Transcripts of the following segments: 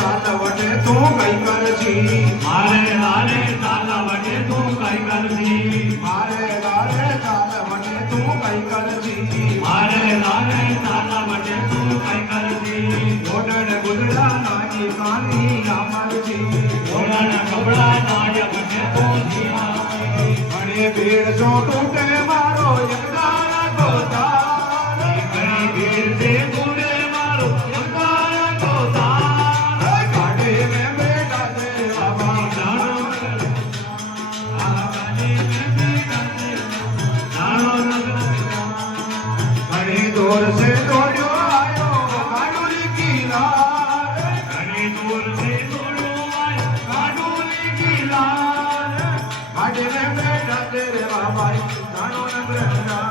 ચાલવટે તું કઈ કરજી મારે લાલે ચાલવટે તું કઈ કરજી મારે લાલે ચાલવટે તું કઈ કરજી મારે લાલે ચાલવટે તું કઈ કરજી ગોડણ ગુદડા નાની કાની આમરજી ગોળણ કપડા નાય મને તો જીવાય ઘણી ભીડ જો તૂટે મારો એકદારા ગોદાર ઘણી ભીડ છે તૂટે મારો એકદારા ગોદાર કાઢે મેં બેટા દેવા જાણો આ કાને મેં બેટા દે જાણો ઘણી દૂર સે દોડ્યો આયો કાડુરી કિનાર ઘણી દૂર છે દોડ્યો આયો કાડુલી કિનાર કાઢે મેં બેટા દેવા ભાઈ જાણો ન બ્રહ્મા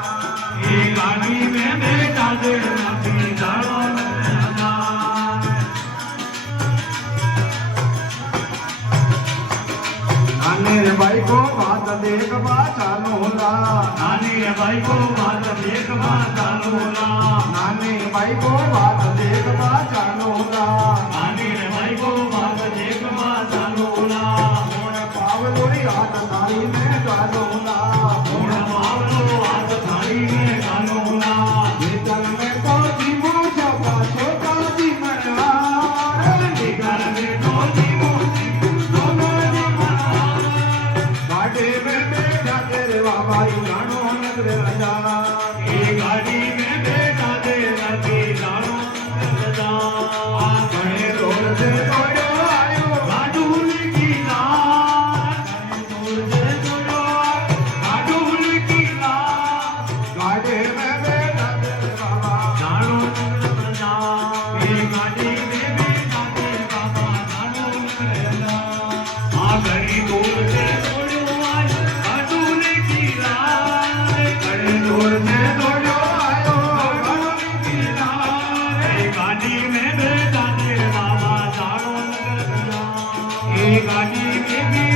એ ગાડી મેં બેટા દે નથી જાણો નાને રે ભાઈ કો વાત દેખ પાછાનો લા નાની રે ભાઈ કો વાત દેખવા ચાલોલા નાને ભાઈ કો વાત દેખ પાછાનો લા નાની રે ભાઈ કો વાત દેખવા ચાલોલા મોણ પાવલોરી હાથ તાળી મે ગાલોલા ગુણ માવલો હાથ થાળીને ગાલોલા વેતન મે તો જીવો છોકા છોકા જીમણવાર નિકર બેઠો જીવો કાઢે મે બેઠા તેરવા ભાઈ જાણો નગર રાજા એ ગાડી મેં બેઠા દે નથી જાણો બધા ઘણે દોર સે દોડ્યો આયો ગાડુલી કિનાર દૂર છે દોડ્યો ગાડુલી કિનાર કાઢે મે બેઠા તેરવા જાણો પ્રજા એ ગાડી મેં બેઠા દે બાબા જાણો પ્રજા આ ઘણી દૂર છે દોડ્યો આય ગાડુલી કિનાર ઘણી દૂર છે દોડ્યો આયો ગાડુલી કિનાર એ ગાડી મેં બેઠા દે બાબા જાણો પ્રજા એ ગાડી મેં